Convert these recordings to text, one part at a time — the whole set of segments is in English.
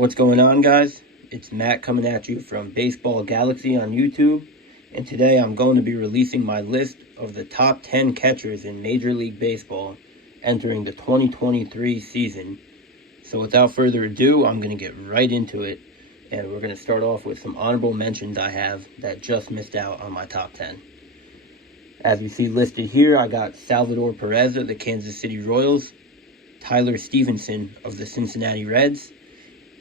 What's going on, guys? It's Matt coming at you from Baseball Galaxy on YouTube, and today I'm going to be releasing my list of the top 10 catchers in Major League Baseball entering the 2023 season. So without further ado, I'm going to get right into it, and we're going to start off with some honorable mentions I have that just missed out on my top 10. As you see listed here, I got Salvador Perez of the Kansas City Royals, Tyler Stevenson of the Cincinnati Reds,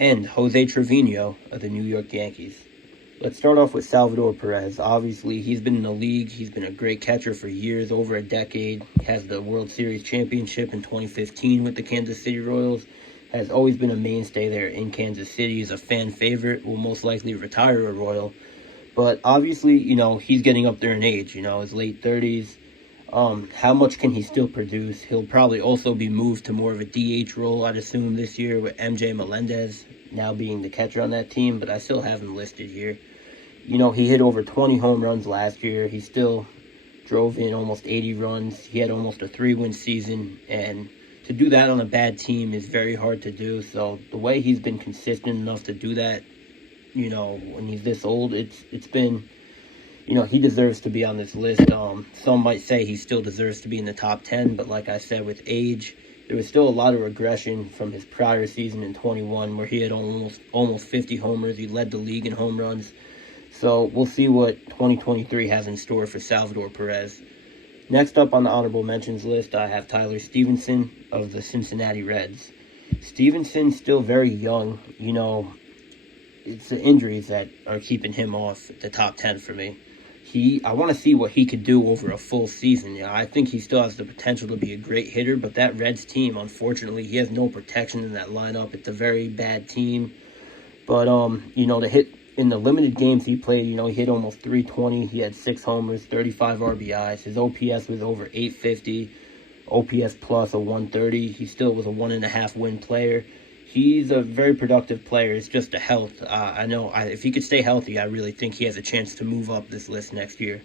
and Jose Trevino of the New York Yankees. Let's start off with Salvador Perez. Obviously, he's been in the league. He's been a great catcher for years, over a decade. Has the World Series championship in 2015 with the Kansas City Royals. Has always been a mainstay there in Kansas City. He's a fan favorite. Will most likely retire a Royal. But obviously, he's getting up there in age, his late 30s. How much can he still produce? He'll probably also be moved to more of a DH role, I'd assume, this year with MJ Melendez now being the catcher on that team, but I still have him listed here. He hit over 20 home runs last year. He still drove in almost 80 runs. He had almost a 3-win season, and to do that on a bad team is very hard to do. So the way he's been consistent enough to do that, when he's this old, it's been... he deserves to be on this list. Some might say he still deserves to be in the top 10, but like I said, with age, there was still a lot of regression from his prior season in 21, where he had almost 50 homers. He led the league in home runs. So we'll see what 2023 has in store for Salvador Perez. Next up on the honorable mentions list, I have Tyler Stevenson of the Cincinnati Reds. Stevenson's still very young. It's the injuries that are keeping him off the top 10 for me. I want to see what he could do over a full season. I think he still has the potential to be a great hitter, but that Reds team, unfortunately, he has no protection in that lineup. It's a very bad team. But, to hit in the limited games he played, he hit almost 320. He had 6 homers, 35 RBIs. His OPS was over 850, OPS plus a 130. He still was a 1.5 win player. He's a very productive player. It's just the health. I know if he could stay healthy, I really think he has a chance to move up this list next year.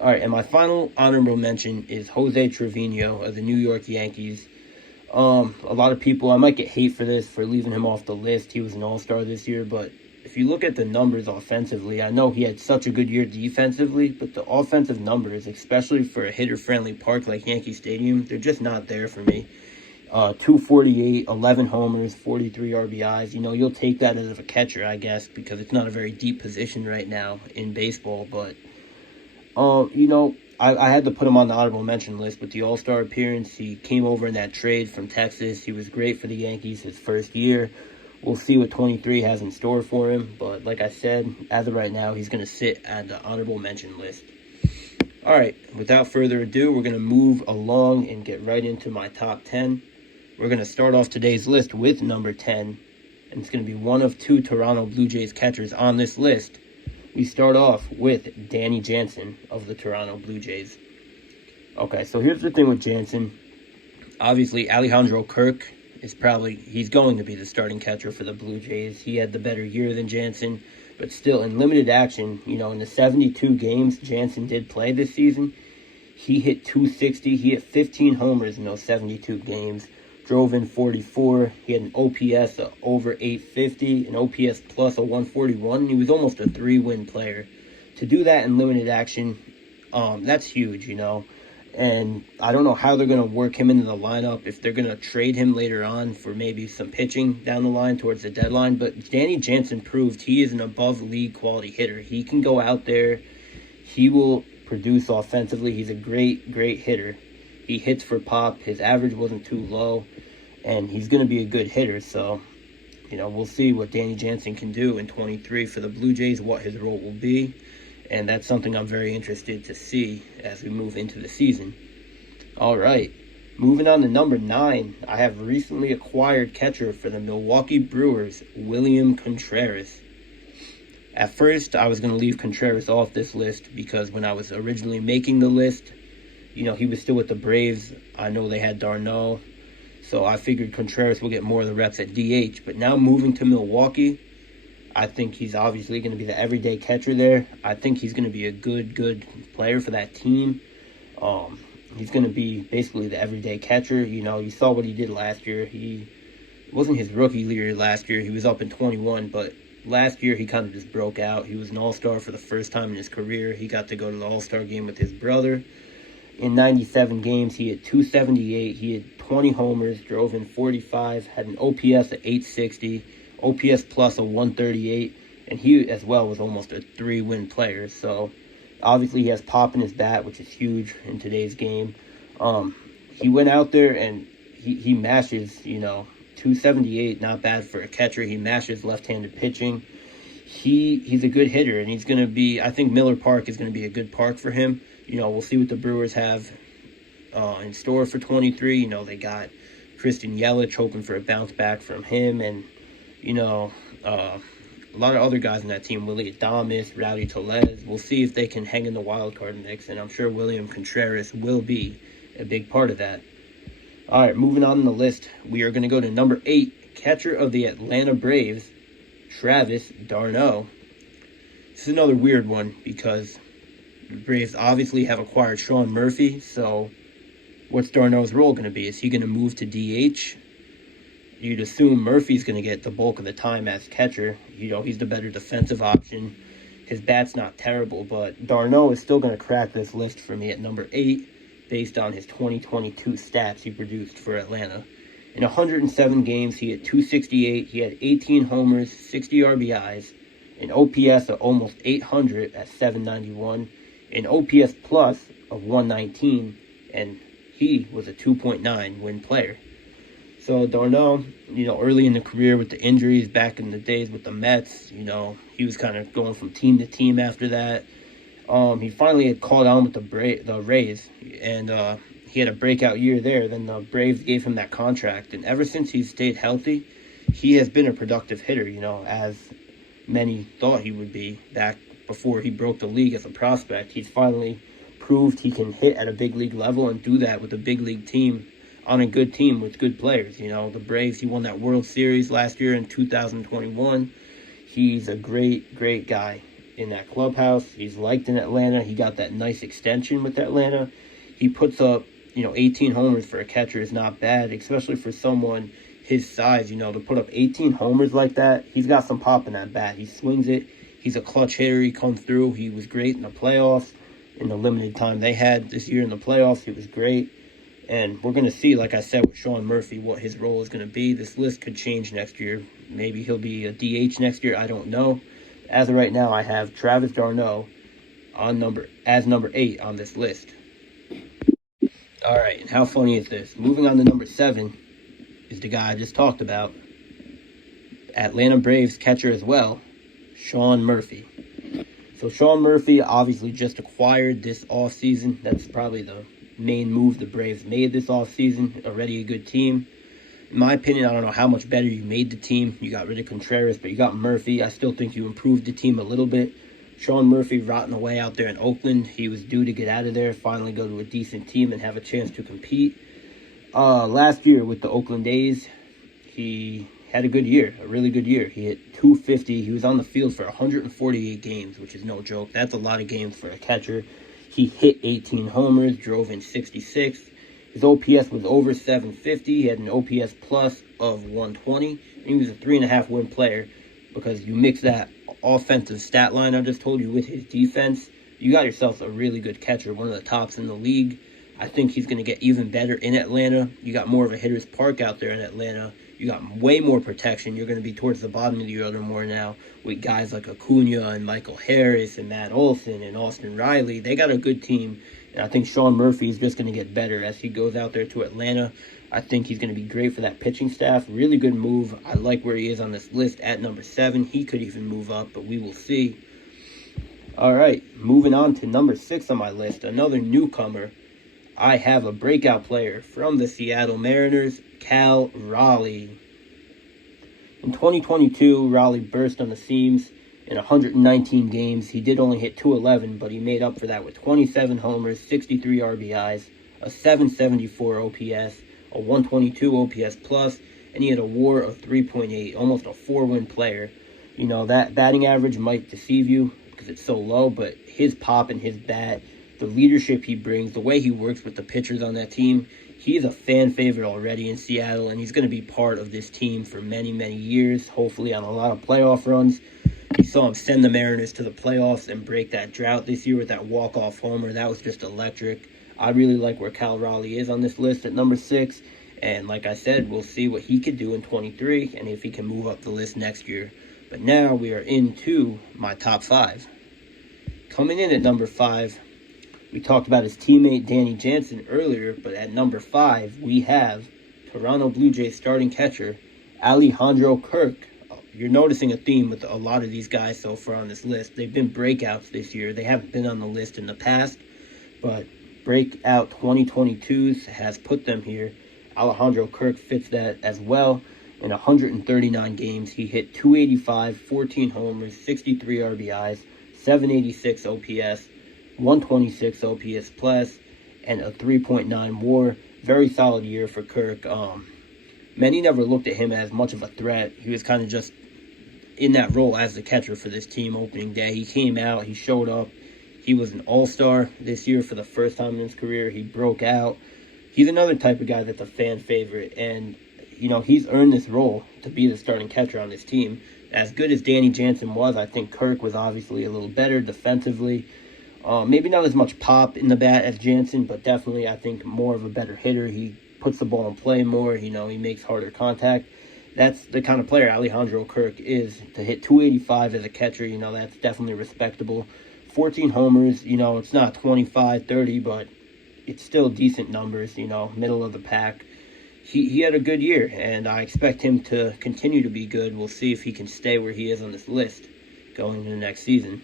All right, and my final honorable mention is Jose Trevino of the New York Yankees. A lot of people, I might get hate for this, for leaving him off the list. He was an all-star this year, but if you look at the numbers offensively, I know he had such a good year defensively, but the offensive numbers, especially for a hitter-friendly park like Yankee Stadium, they're just not there for me. 248, 11 homers, 43 RBIs. You'll take that as a catcher, I guess, because it's not a very deep position right now in baseball. But, I had to put him on the honorable mention list with the All-Star appearance. He came over in that trade from Texas. He was great for the Yankees his first year. We'll see what 23 has in store for him. But like I said, as of right now, he's going to sit at the honorable mention list. All right, without further ado, we're going to move along and get right into my top 10. We're going to start off today's list with number 10, and it's going to be one of 2 Toronto Blue Jays catchers on this list. We start off with Danny Jansen of the Toronto Blue Jays. Okay, so here's the thing with Jansen. Obviously, Alejandro Kirk he's going to be the starting catcher for the Blue Jays. He had the better year than Jansen, but still, in limited action, in the 72 games Jansen did play this season, he hit 260. He hit 15 homers in those 72 games. Drove in 44. He had an OPS of over 850, an OPS plus a 141. He was almost a 3-win player. To do that in limited action, that's huge, And I don't know how they're going to work him into the lineup, if they're going to trade him later on for maybe some pitching down the line towards the deadline. But Danny Jansen proved he is an above-league quality hitter. He can go out there. He will produce offensively. He's a great, great hitter. He hits for pop. His average wasn't too low, and he's going to be a good hitter. So, we'll see what Danny Jansen can do in 23 for the Blue Jays, what his role will be, and that's something I'm very interested to see as we move into the season. All right, moving on to number 9, I have recently acquired catcher for the Milwaukee Brewers, William Contreras. At first, I was going to leave Contreras off this list because when I was originally making the list, he was still with the Braves. I know they had Darnaud, so I figured Contreras will get more of the reps at DH. But now moving to Milwaukee, I think he's obviously going to be the everyday catcher there. I think he's going to be a good player for that team. He's going to be basically the everyday catcher. You saw what he did last year. He it wasn't his rookie year last year. He was up in 21, but last year he kind of just broke out. He was an all-star for the first time in his career. He got to go to the all-star game with his brother. In 97 games, he had 278. He had 20 homers, drove in 45, had an OPS of 860, OPS plus of 138, and he as well was almost a 3-win player. So obviously he has pop in his bat, which is huge in today's game. He went out there and he mashes, 278, not bad for a catcher. He mashes left-handed pitching. He's a good hitter, and he's going to be, I think Miller Park is going to be a good park for him. We'll see what the Brewers have in store for 23. They got Christian Yelich, hoping for a bounce back from him, and, a lot of other guys in that team, Willie Adames, Rowdy Tellez. We'll see if they can hang in the wild card mix, and I'm sure William Contreras will be a big part of that. All right, moving on the list, we are going to go to number 8, catcher of the Atlanta Braves, Travis d'Arnaud. This is another weird one because the Braves obviously have acquired Sean Murphy, so what's d'Arnaud's role going to be? Is he going to move to DH? You'd assume Murphy's going to get the bulk of the time as catcher. He's the better defensive option. His bat's not terrible, but d'Arnaud is still going to crack this list for me at number 8 based on his 2022 stats he produced for Atlanta. In 107 games, he had 268. He had 18 homers, 60 RBIs, an OPS of almost 800 at 791, an OPS plus of 119, and he was a 2.9 win player. So d'Arnaud, early in the career with the injuries, back in the days with the Mets, he was kind of going from team to team after that. He finally had caught on with the Rays, and he had a breakout year there. Then the Braves gave him that contract, and ever since he's stayed healthy, he has been a productive hitter, as many thought he would be back before he broke the league as a prospect. He's finally proved he can hit at a big league level and do that with a big league team, on a good team with good players. The Braves, he won that World Series last year in 2021. He's a great guy in that clubhouse. He's liked in Atlanta. He got that nice extension with Atlanta. He puts up, 18 homers for a catcher is not bad, especially for someone his size, to put up 18 homers like that. He's got some pop in that bat. He swings it. He's a clutch hitter. He comes through. He was great in the playoffs. In the limited time they had this year in the playoffs, he was great. And we're going to see, like I said, with Sean Murphy, what his role is going to be. This list could change next year. Maybe he'll be a DH next year. I don't know. As of right now, I have Travis d'Arnaud as number 8 on this list. All right, and how funny is this? Moving on to number 7 is the guy I just talked about. Atlanta Braves catcher as well, Sean Murphy. So Sean Murphy obviously just acquired this offseason. That's probably the main move the Braves made this offseason. Already a good team. In my opinion, I don't know how much better you made the team. You got rid of Contreras, but you got Murphy. I still think you improved the team a little bit. Sean Murphy rotting away out there in Oakland. He was due to get out of there, finally go to a decent team and have a chance to compete. Last year with the Oakland A's, he had a good year, a really good year. He hit 250. He was on the field for 148 games, which is no joke. That's a lot of games for a catcher. He hit 18 homers, drove in 66. His OPS was over 750. He had an OPS plus of 120. And he was a 3.5 win player because you mix that offensive stat line I just told you with his defense, you got yourself a really good catcher, one of the tops in the league. I think he's going to get even better in Atlanta. You got more of a hitter's park out there in Atlanta. You got way more protection. You're going to be towards the bottom of the order more now with guys like Acuna and Michael Harris and Matt Olson and Austin Riley. They got a good team, and I think Sean Murphy is just going to get better as he goes out there to Atlanta. I think he's going to be great for that pitching staff. Really good move. I like where he is on this list at number 7. He could even move up, but we will see. All right, moving on to number 6 on my list, another newcomer. I have a breakout player from the Seattle Mariners, Cal Raleigh. In 2022, Raleigh burst on the seams in 119 games. He did only hit 211, but he made up for that with 27 homers, 63 RBIs, a 774 OPS, a 122 OPS plus, and he had a WAR of 3.8, almost a 4-win player. That batting average might deceive you because it's so low, but his pop and his bat, the leadership he brings, the way he works with the pitchers on that team, He's a fan favorite already in Seattle, and he's going to be part of this team for many, many years, hopefully on a lot of playoff runs. You saw him send the Mariners to the playoffs and break that drought this year with that walk-off homer. That was just electric. I really like where Cal Raleigh is on this list at number 6. And like I said, we'll see what he could do in 23 and if he can move up the list next year. But now we are into my top 5. Coming in at number 5, we talked about his teammate Danny Jansen earlier, but at number 5, we have Toronto Blue Jays starting catcher Alejandro Kirk. You're noticing a theme with a lot of these guys so far on this list. They've been breakouts this year. They haven't been on the list in the past, but breakout 2022s has put them here. Alejandro Kirk fits that as well. In 139 games, he hit .285, 14 homers, 63 RBIs, 786 OPS, 126 OPS plus, and a 3.9 WAR. Very solid year for Kirk. Many never looked at him as much of a threat. He was kind of just in that role as the catcher for this team opening day. He came out, he showed up. He was an all-star this year for the first time in his career. He broke out. He's another type of guy that's a fan favorite, and he's earned this role to be the starting catcher on this team. As good as Danny Jansen was, I think Kirk was obviously a little better defensively. Maybe not as much pop in the bat as Jansen, but definitely I think more of a better hitter. He puts the ball in play more. He makes harder contact. That's the kind of player Alejandro Kirk is. To hit .285 as a catcher, that's definitely respectable. 14 homers, it's not 25, 30, but it's still decent numbers, middle of the pack. He had a good year, and I expect him to continue to be good. We'll see if he can stay where he is on this list going into the next season.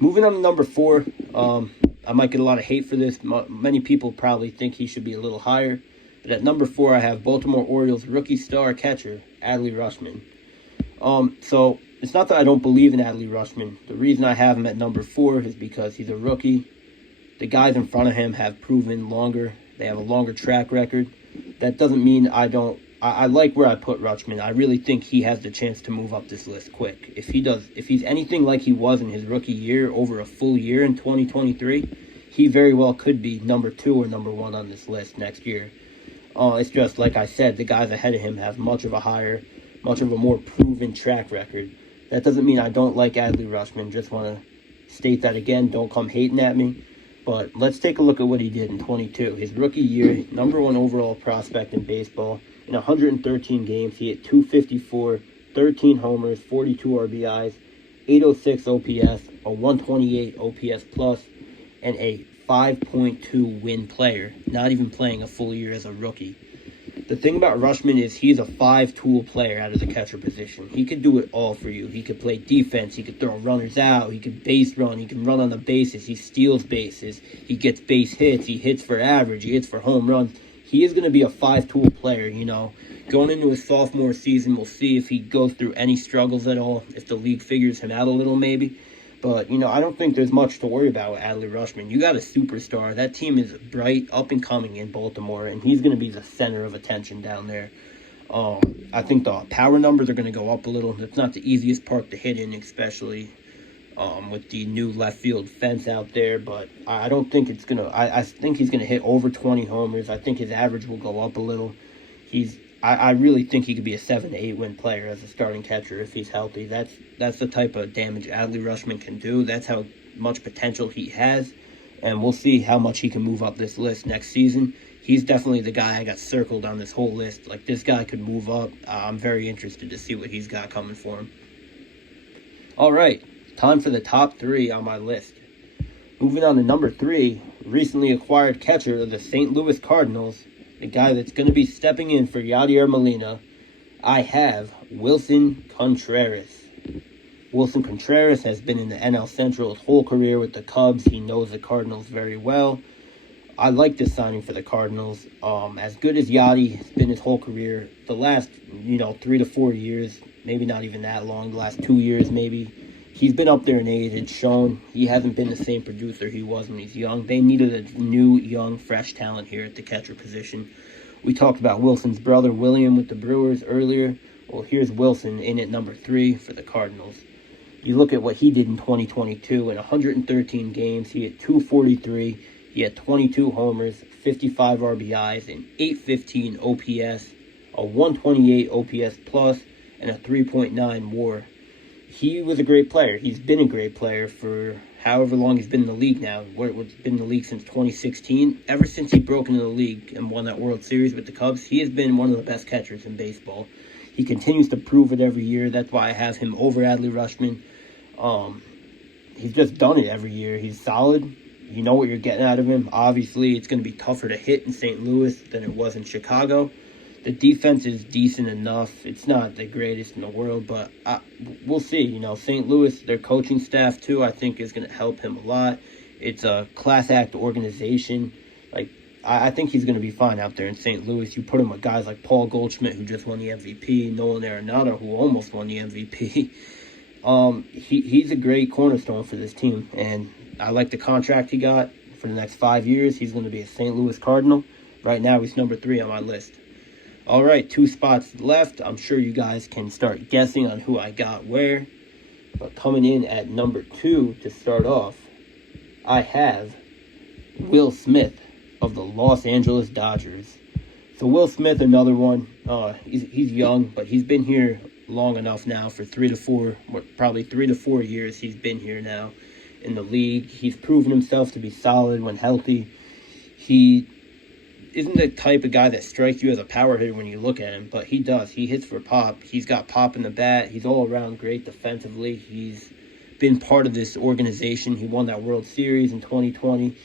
Moving on to number 4, I might get a lot of hate for this. Many people probably think he should be a little higher. But at number 4, I have Baltimore Orioles rookie star catcher Adley Rutschman. So it's not that I don't believe in Adley Rutschman. The reason I have him at number 4 is because he's a rookie. The guys in front of him have proven longer. They have a longer track record. That doesn't mean I don't. I like where I put Rutschman. I really think he has the chance to move up this list quick. If he's anything like he was in his rookie year over a full year in 2023, he very well could be number 2 or number 1 on this list next year. It's just, like I said, the guys ahead of him have much of a more proven track record. That doesn't mean I don't like Adley Rutschman. Just want to state that again. Don't come hating at me. But let's take a look at what he did in 22. His rookie year, number 1 overall prospect in baseball. In 113 games, he hit .254, 13 homers, 42 RBIs, 806 OPS, a 128 OPS plus, and a 5.2 win player, not even playing a full year as a rookie. The thing about Rutschman is he's a 5-tool player out of the catcher position. He could do it all for you. He could play defense. He could throw runners out. He could base run. He can run on the bases. He steals bases. He gets base hits. He hits for average. He hits for home runs. He is going to be a 5-tool player, Going into his sophomore season, we'll see if he goes through any struggles at all, if the league figures him out a little maybe. But, I don't think there's much to worry about with Adley Rutschman. You got a superstar. That team is bright, up and coming in Baltimore, and he's going to be the center of attention down there. I think the power numbers are going to go up a little. It's not the easiest park to hit in, especially with the new left field fence out there. But I don't think it's going to... I think he's going to hit over 20 homers. I think his average will go up a little. I really think he could be a 7 to 8 win player as a starting catcher if he's healthy. That's the type of damage Adley Rutschman can do. That's how much potential he has, and we'll see how much he can move up this list next season. He's definitely the guy I got circled on this whole list. Like, this guy could move up. I'm very interested to see what he's got coming for him. All right, time for the top 3 on my list. Moving on to number 3, recently acquired catcher of the St. Louis Cardinals, the guy that's going to be stepping in for Yadier Molina. I have Willson Contreras. Willson Contreras has been in the NL Central his whole career with the Cubs. He knows the Cardinals very well. I like this signing for the Cardinals. As good as Yadi has been his whole career, the last 3 to 4 years, maybe not even that long, the last 2 years maybe, he's been up there in age. It's shown he hasn't been the same producer he was when he's young. They needed a new, young, fresh talent here at the catcher position. We talked about Wilson's brother, William, with the Brewers earlier. Well, here's Wilson in at number 3 for the Cardinals. You look at what he did in 2022. In 113 games, he had .243. He had 22 homers, 55 RBIs, an 815 OPS, a 128 OPS plus, and a 3.9 WAR. He was a great player. He's been a great player for however long he's been in the league now. He's been in the league since 2016. Ever since he broke into the league and won that World Series with the Cubs, he has been one of the best catchers in baseball. He continues to prove it every year. That's why I have him over Adley Rutschman. He's just done it every year. He's solid. You know what you're getting out of him. Obviously, it's going to be tougher to hit in St. Louis than it was in Chicago. The defense is decent enough. It's not the greatest in the world, but we'll see. You know, St. Louis, their coaching staff, too, I think is going to help him a lot. It's a class act organization. Like, I think he's going to be fine out there in St. Louis. You put him with guys like Paul Goldschmidt, who just won the MVP, Nolan Arenado, who almost won the MVP. He's a great cornerstone for this team, and I like the contract he got for the next 5 years. He's going to be a St. Louis Cardinal. Right now, he's number 3 on my list. All right, 2 spots left. I'm sure you guys can start guessing on who I got where. But coming in at number 2 to start off, I have Will Smith of the Los Angeles Dodgers. So Will Smith, another one. He's young, but he's been here long enough now for 3 to 4, probably 3 to 4 years he's been here now in the league. He's proven himself to be solid when healthy. He isn't the type of guy that strikes you as a power hitter when you look at him, but he does. He hits for pop. He's got pop in the bat. He's all around great defensively. He's been part of this organization. He won that World Series in 2020.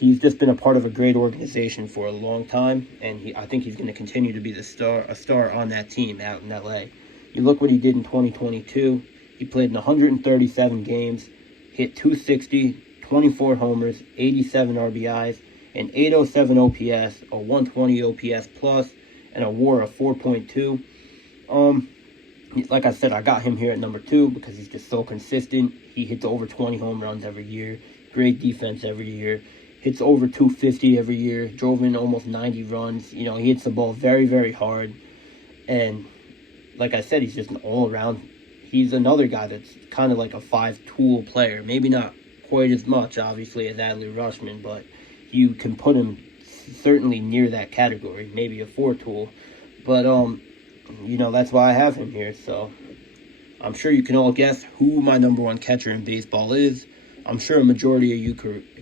He's just been a part of a great organization for a long time, and I think he's going to continue to be a star on that team out in LA. You look what he did in 2022. He played in 137 games, hit 260, 24 homers, 87 RBIs, an 807 OPS, a 120 OPS plus, and a WAR of 4.2. Like I said, I got him here at number 2 because he's just so consistent. He hits over 20 home runs every year. Great defense every year. Hits over 250 every year. Drove in almost 90 runs. You know, he hits the ball very, very hard. And like I said, he's just an all-around. He's another guy that's kind of like a 5-tool player. Maybe not quite as much, obviously, as Adley Rutschman, but you can put him certainly near that category, maybe a 4-tool. But, you know, that's why I have him here. So I'm sure you can all guess who my number 1 catcher in baseball is. I'm sure a majority of you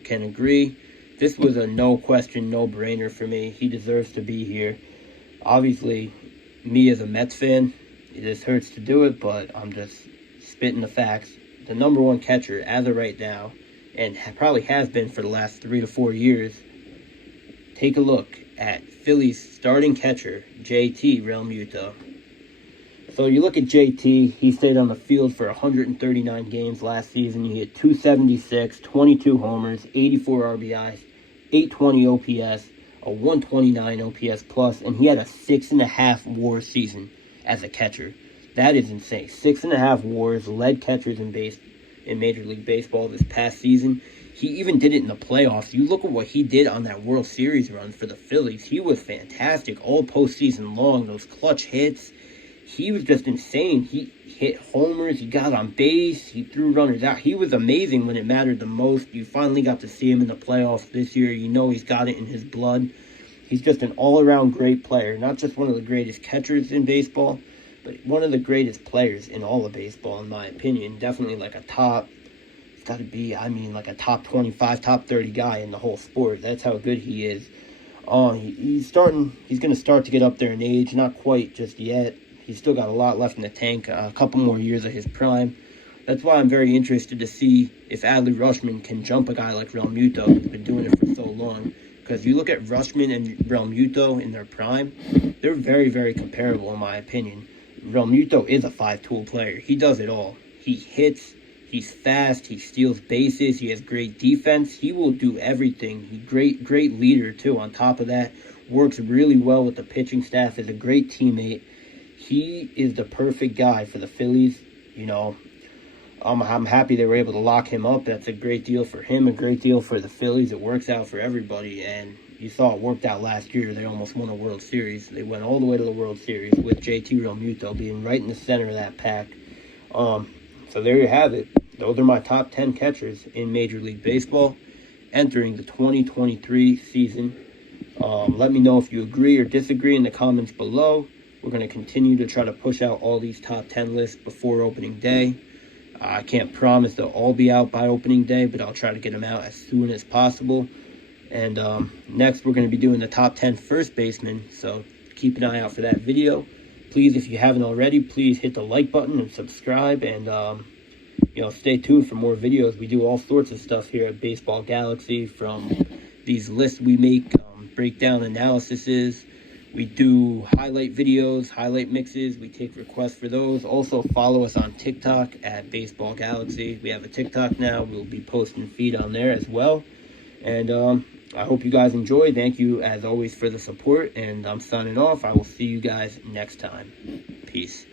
can agree. This was a no-question, no-brainer for me. He deserves to be here. Obviously, me as a Mets fan, it just hurts to do it, but I'm just spitting the facts. The number 1 catcher as of right now, and probably has been for the last 3 to 4 years, take a look at Phillies starting catcher, JT Realmuto. So you look at JT, he stayed on the field for 139 games last season. He hit 276, 22 homers, 84 RBIs, 820 OPS, a 129 OPS plus, and he had a 6.5 WAR season as a catcher. That is insane. 6.5 WARs, led catchers in Major League Baseball this past season. He even did it in the playoffs. You look at what he did on that World Series run for the Phillies. He was fantastic all postseason long. Those clutch hits. He was just insane. He hit homers. He got on base. He threw runners out. He was amazing when it mattered the most. You finally got to see him in the playoffs this year. You know he's got it in his blood. He's just an all-around great player. Not just one of the greatest catchers in baseball, but one of the greatest players in all of baseball, in my opinion. Definitely like a top, it's got to be, like a top 25, top 30 guy in the whole sport. That's how good he is. He's going to start to get up there in age. Not quite just yet. He's still got a lot left in the tank, a couple more years of his prime. That's why I'm very interested to see if Adley Rutschman can jump a guy like Realmuto, who's been doing it for so long. Because you look at Rutschman and Realmuto in their prime, they're very, very comparable in my opinion. Realmuto is a 5-tool player. He does it all. He hits, he's fast, he steals bases, he has great defense. He will do everything. He's great leader too. On top of that, works really well with the pitching staff, is a great teammate. He is the perfect guy for the Phillies. You know, I'm happy they were able to lock him up. That's a great deal for him, a great deal for the Phillies. It works out for everybody, and you saw it worked out last year. They almost won a World Series. They went all the way to the World Series with JT Realmuto being right in the center of that pack. So there you have it. Those are my top 10 catchers in Major League Baseball entering the 2023 season. Let me know if you agree or disagree in the comments below. We're going to continue to try to push out all these top 10 lists before opening day. I can't promise they'll all be out by opening day, but I'll try to get them out as soon as possible. And next, we're going to be doing the top 10 first basemen, so keep an eye out for that video. Please, if you haven't already, please hit the like button and subscribe, and stay tuned for more videos. We do all sorts of stuff here at Baseball Galaxy, from these lists we make, breakdown analyses. We do highlight videos, highlight mixes. We take requests for those. Also, follow us on TikTok at Baseball Galaxy. We have a TikTok now. We'll be posting feed on there as well. And I hope you guys enjoy. Thank you, as always, for the support. And I'm signing off. I will see you guys next time. Peace.